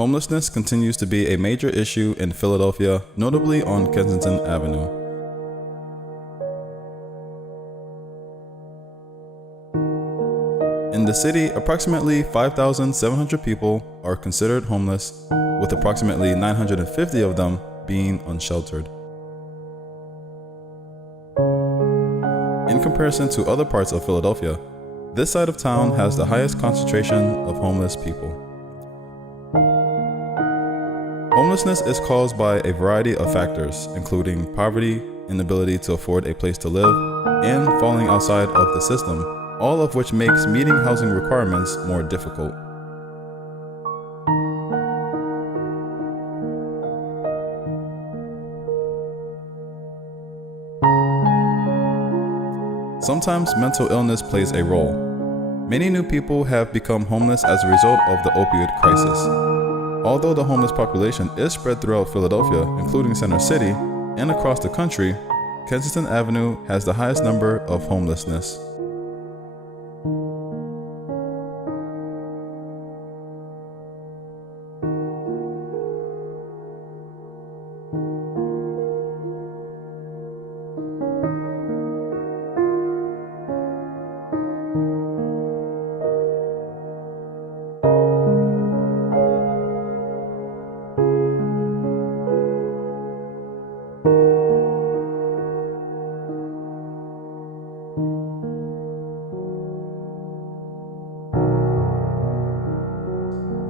Homelessness continues to be a major issue in Philadelphia, notably on Kensington Avenue. In the city, approximately 5,700 people are considered homeless, with approximately 950 of them being unsheltered. In comparison to other parts of Philadelphia, this side of town has the highest concentration of homeless people. Homelessness is caused by a variety of factors, including poverty, inability to afford a place to live, and falling outside of the system, all of which makes meeting housing requirements more difficult. Sometimes mental illness plays a role. Many new people have become homeless as a result of the opioid crisis. Although the homeless population is spread throughout Philadelphia, including Center City, and across the country, Kensington Avenue has the highest number of homelessness.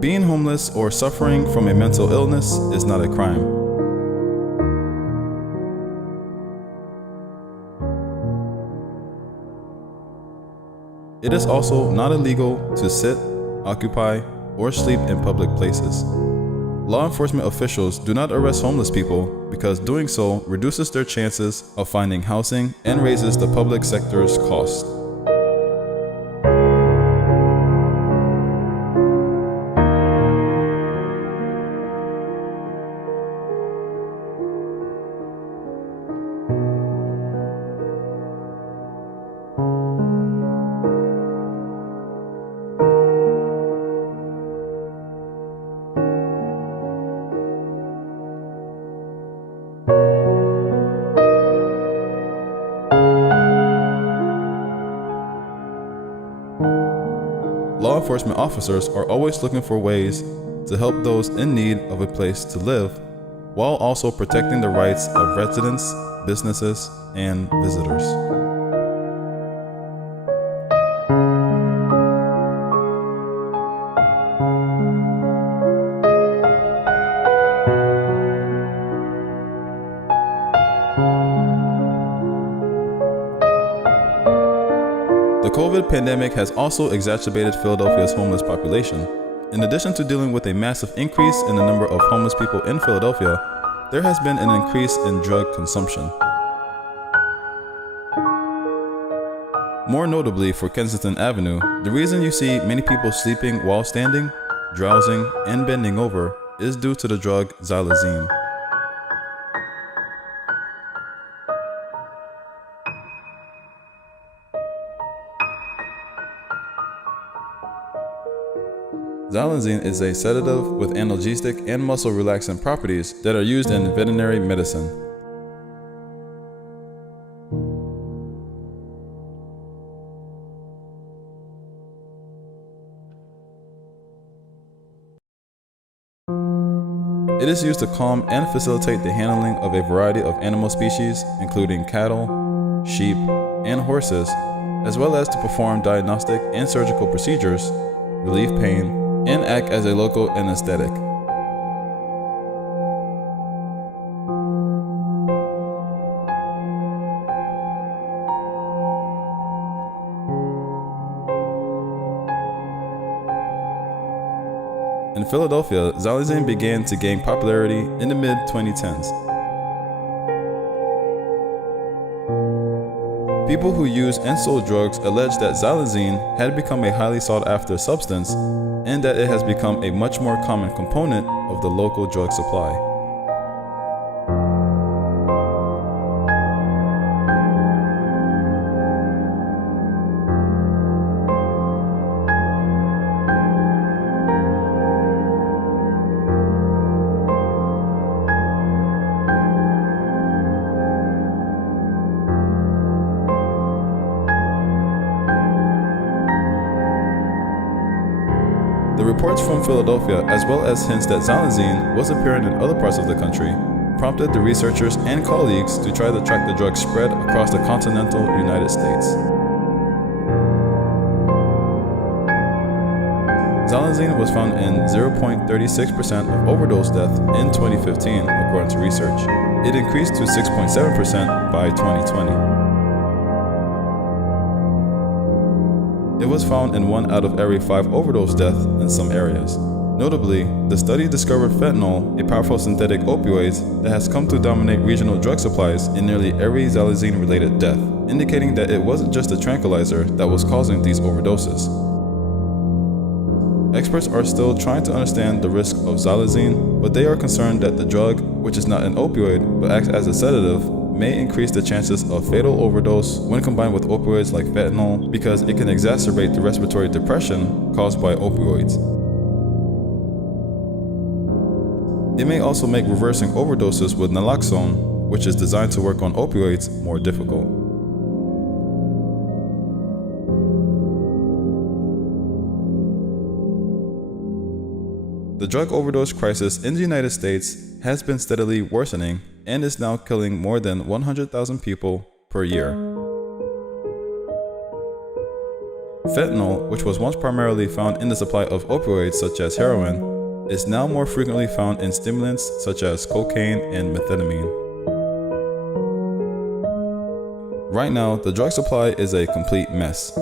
Being homeless or suffering from a mental illness is not a crime. It is also not illegal to sit, occupy, or sleep in public places. Law enforcement officials do not arrest homeless people because doing so reduces their chances of finding housing and raises the public sector's cost. Law enforcement officers are always looking for ways to help those in need of a place to live, while also protecting the rights of residents, businesses, and visitors. The COVID pandemic has also exacerbated Philadelphia's homeless population. In addition to dealing with a massive increase in the number of homeless people in Philadelphia, there has been an increase in drug consumption. More notably for Kensington Avenue, the reason you see many people sleeping while standing, drowsing, and bending over is due to the drug xylazine. Xylazine is a sedative with analgesic and muscle relaxant properties that are used in veterinary medicine. It is used to calm and facilitate the handling of a variety of animal species, including cattle, sheep, and horses, as well as to perform diagnostic and surgical procedures, relieve pain, and act as a local anesthetic. In Philadelphia, xylazine began to gain popularity in the mid-2010s. People who use and sold drugs allege that xylazine had become a highly sought-after substance and that it has become a much more common component of the local drug supply. The reports from Philadelphia, as well as hints that xylazine was appearing in other parts of the country, prompted the researchers and colleagues to try to track the drug's spread across the continental United States. Xylazine was found in 0.36% of overdose death in 2015, according to research. It increased to 6.7% by 2020. It was found in 1 out of every 5 overdose deaths in some areas. Notably, the study discovered fentanyl, a powerful synthetic opioid that has come to dominate regional drug supplies in nearly every xylazine-related death, indicating that it wasn't just a tranquilizer that was causing these overdoses. Experts are still trying to understand the risk of xylazine, but they are concerned that the drug, which is not an opioid but acts as a sedative, may increase the chances of fatal overdose when combined with opioids like fentanyl because it can exacerbate the respiratory depression caused by opioids. It may also make reversing overdoses with naloxone, which is designed to work on opioids, more difficult. The drug overdose crisis in the United States has been steadily worsening and is now killing more than 100,000 people per year. Fentanyl, which was once primarily found in the supply of opioids such as heroin, is now more frequently found in stimulants such as cocaine and methamphetamine. Right now, the drug supply is a complete mess.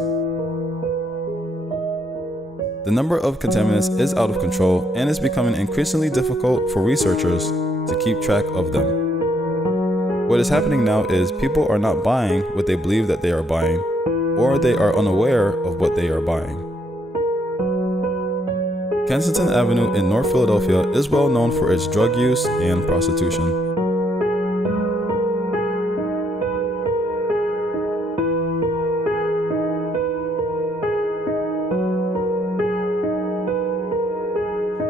The number of contaminants is out of control and is becoming increasingly difficult for researchers to keep track of them. What is happening now is people are not buying what they believe that they are buying, or they are unaware of what they are buying. Kensington Avenue in North Philadelphia is well known for its drug use and prostitution.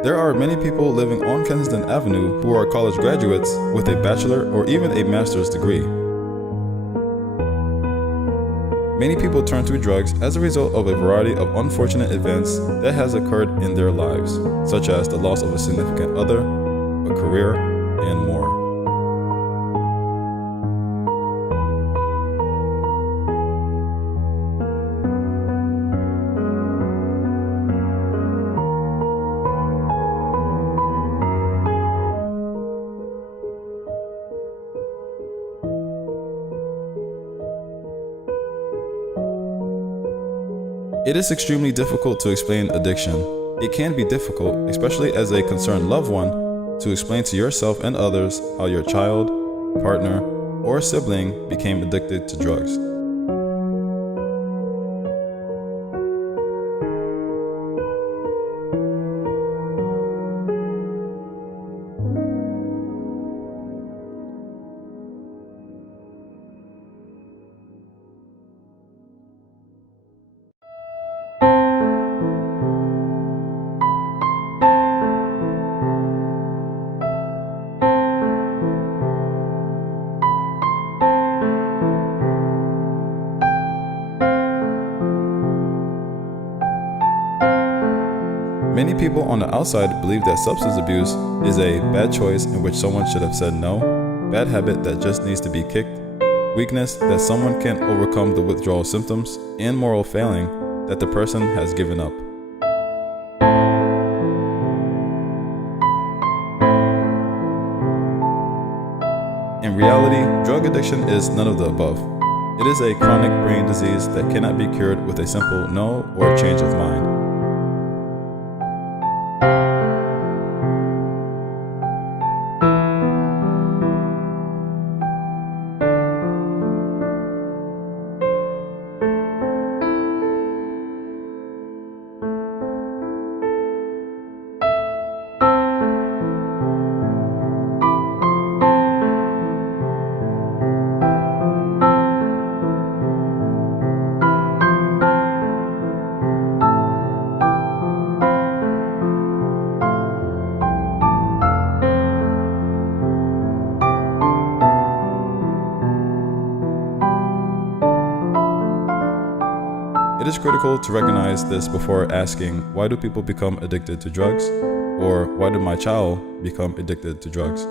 There are many people living on Kensington Avenue who are college graduates with a bachelor or even a master's degree. Many people turn to drugs as a result of a variety of unfortunate events that has occurred in their lives, such as the loss of a significant other, a career, and more. It is extremely difficult to explain addiction. It can be difficult, especially as a concerned loved one, to explain to yourself and others how your child, partner, or sibling became addicted to drugs. Many people on the outside believe that substance abuse is a bad choice in which someone should have said no, bad habit that just needs to be kicked, weakness that someone can't overcome the withdrawal symptoms, and moral failing that the person has given up. In reality, drug addiction is none of the above. It is a chronic brain disease that cannot be cured with a simple no or a change of mind. It is critical to recognize this before asking, why do people become addicted to drugs? Or why did my child become addicted to drugs?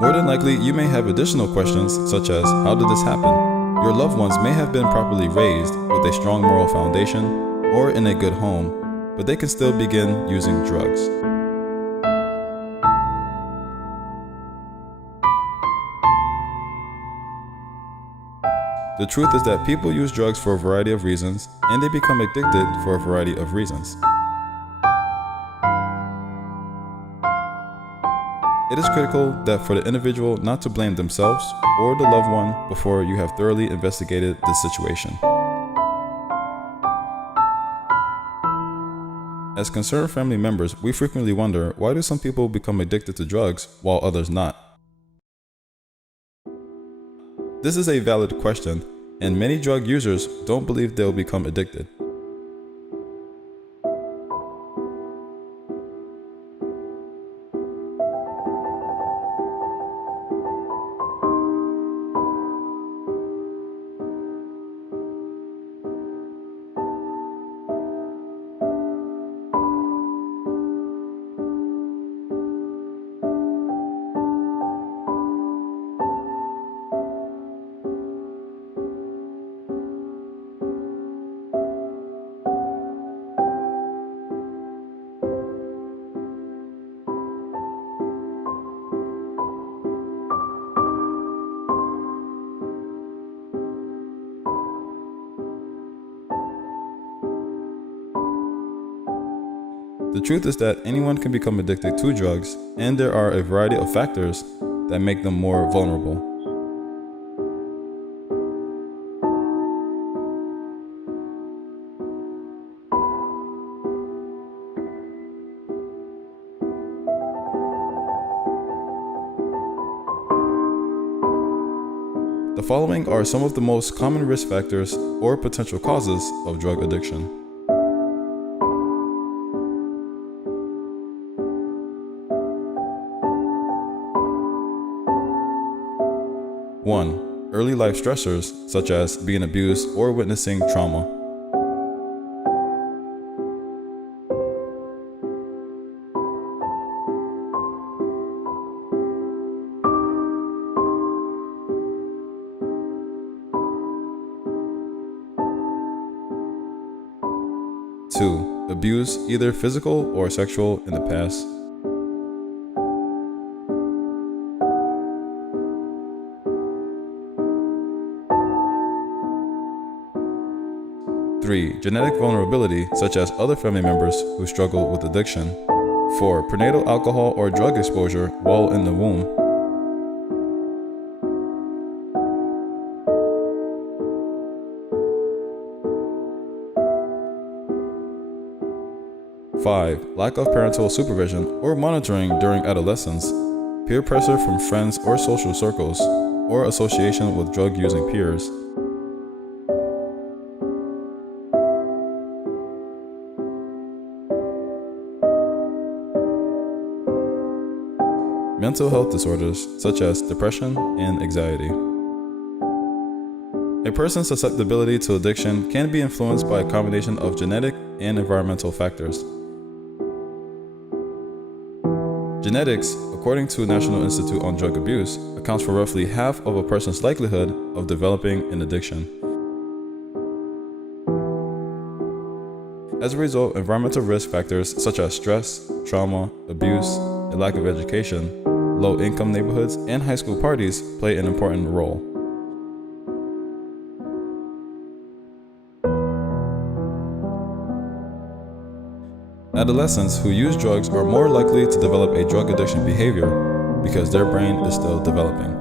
More than likely, you may have additional questions such as, how did this happen? Your loved ones may have been properly raised with a strong moral foundation or in a good home, but they can still begin using drugs. The truth is that people use drugs for a variety of reasons, and they become addicted for a variety of reasons. It is critical that for the individual not to blame themselves or the loved one before you have thoroughly investigated the situation. As concerned family members, we frequently wonder, why do some people become addicted to drugs while others not? This is a valid question, and many drug users don't believe they'll become addicted. The truth is that anyone can become addicted to drugs, and there are a variety of factors that make them more vulnerable. The following are some of the most common risk factors or potential causes of drug addiction. 1. Early life stressors, such as being abused or witnessing trauma. 2. Abuse, either physical or sexual, in the past. 3. Genetic vulnerability, such as other family members who struggle with addiction. 4. Prenatal alcohol or drug exposure while in the womb. 5. Lack of parental supervision or monitoring during adolescence, peer pressure from friends or social circles, or association with drug-using peers. 6. Mental health disorders such as depression and anxiety. A person's susceptibility to addiction can be influenced by a combination of genetic and environmental factors. Genetics, according to National Institute on Drug Abuse, accounts for roughly half of a person's likelihood of developing an addiction. As a result, environmental risk factors such as stress, trauma, abuse, a lack of education, low-income neighborhoods, and high school parties play an important role. Adolescents who use drugs are more likely to develop a drug addiction behavior because their brain is still developing.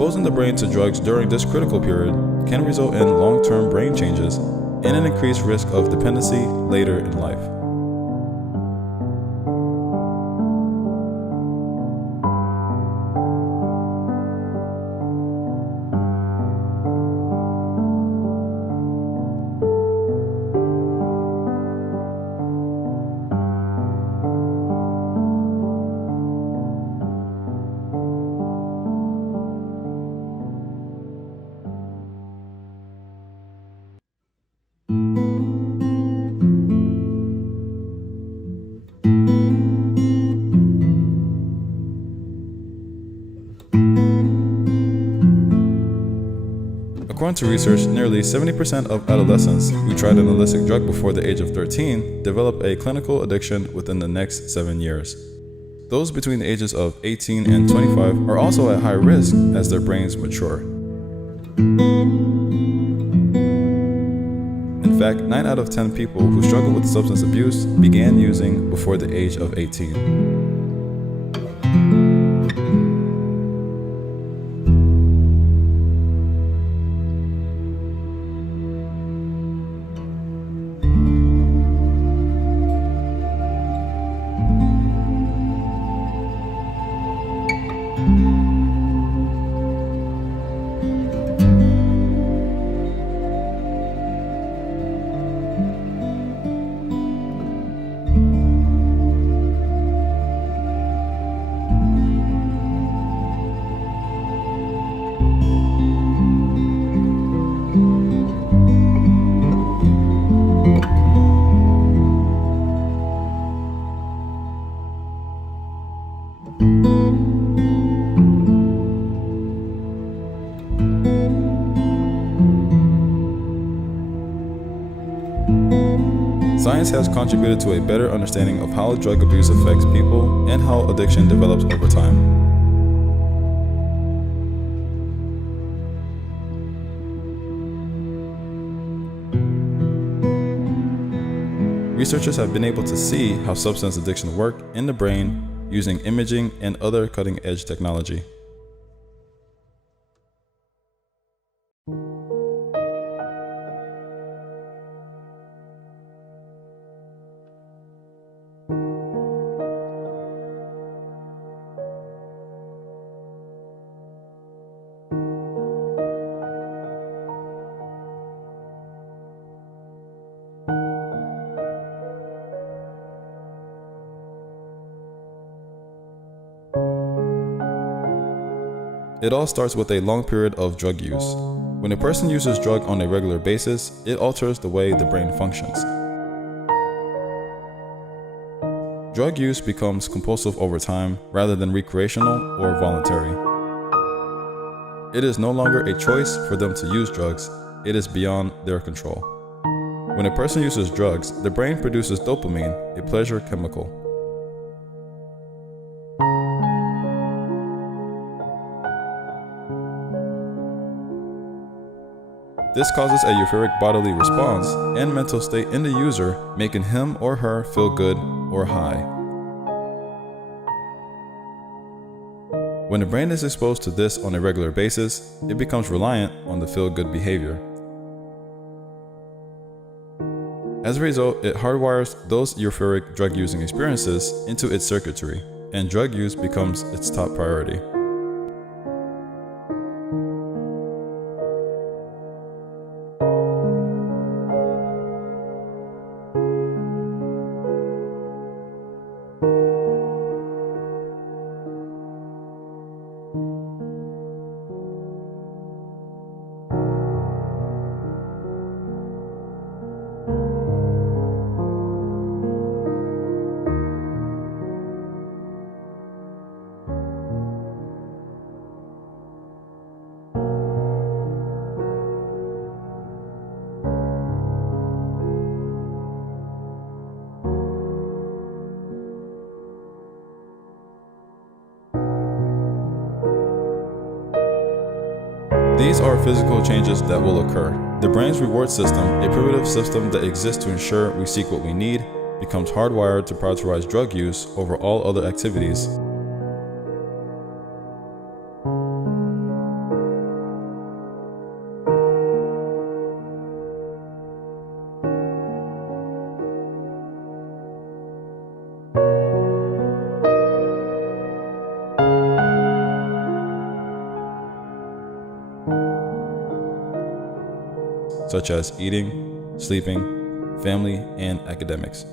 Exposing the brain to drugs during this critical period can result in long-term brain changes and an increased risk of dependency later in life. According to research, nearly 70% of adolescents who tried an illicit drug before the age of 13 develop a clinical addiction within the next 7 years. Those between the ages of 18 and 25 are also at high risk as their brains mature. In fact, 9 out of 10 people who struggle with substance abuse began using before the age of 18. Science has contributed to a better understanding of how drug abuse affects people and how addiction develops over time. Researchers have been able to see how substance addiction works in the brain using imaging and other cutting-edge technology. It all starts with a long period of drug use. When a person uses drug on a regular basis, it alters the way the brain functions. Drug use becomes compulsive over time rather than recreational or voluntary. It is no longer a choice for them to use drugs, it is beyond their control. When a person uses drugs, the brain produces dopamine, a pleasure chemical. This causes a euphoric bodily response and mental state in the user, making him or her feel good or high. When the brain is exposed to this on a regular basis, it becomes reliant on the feel-good behavior. As a result, it hardwires those euphoric drug-using experiences into its circuitry, and drug use becomes its top priority. These are physical changes that will occur. The brain's reward system, a primitive system that exists to ensure we seek what we need, becomes hardwired to prioritize drug use over all other activities. such as eating, sleeping, family, and academics.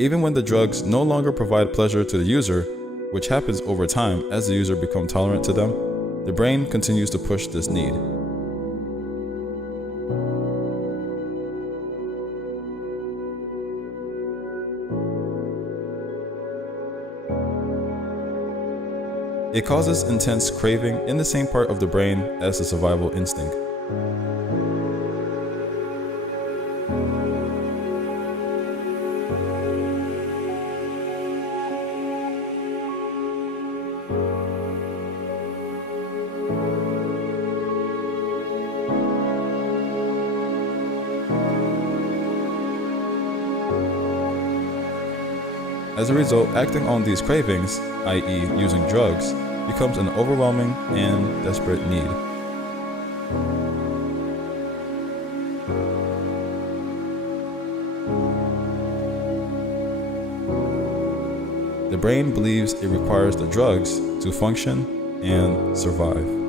Even when the drugs no longer provide pleasure to the user, which happens over time as the user becomes tolerant to them, the brain continues to push this need. It causes intense craving in the same part of the brain as the survival instinct. As a result, acting on these cravings, i.e. using drugs, becomes an overwhelming and desperate need. The brain believes it requires the drugs to function and survive.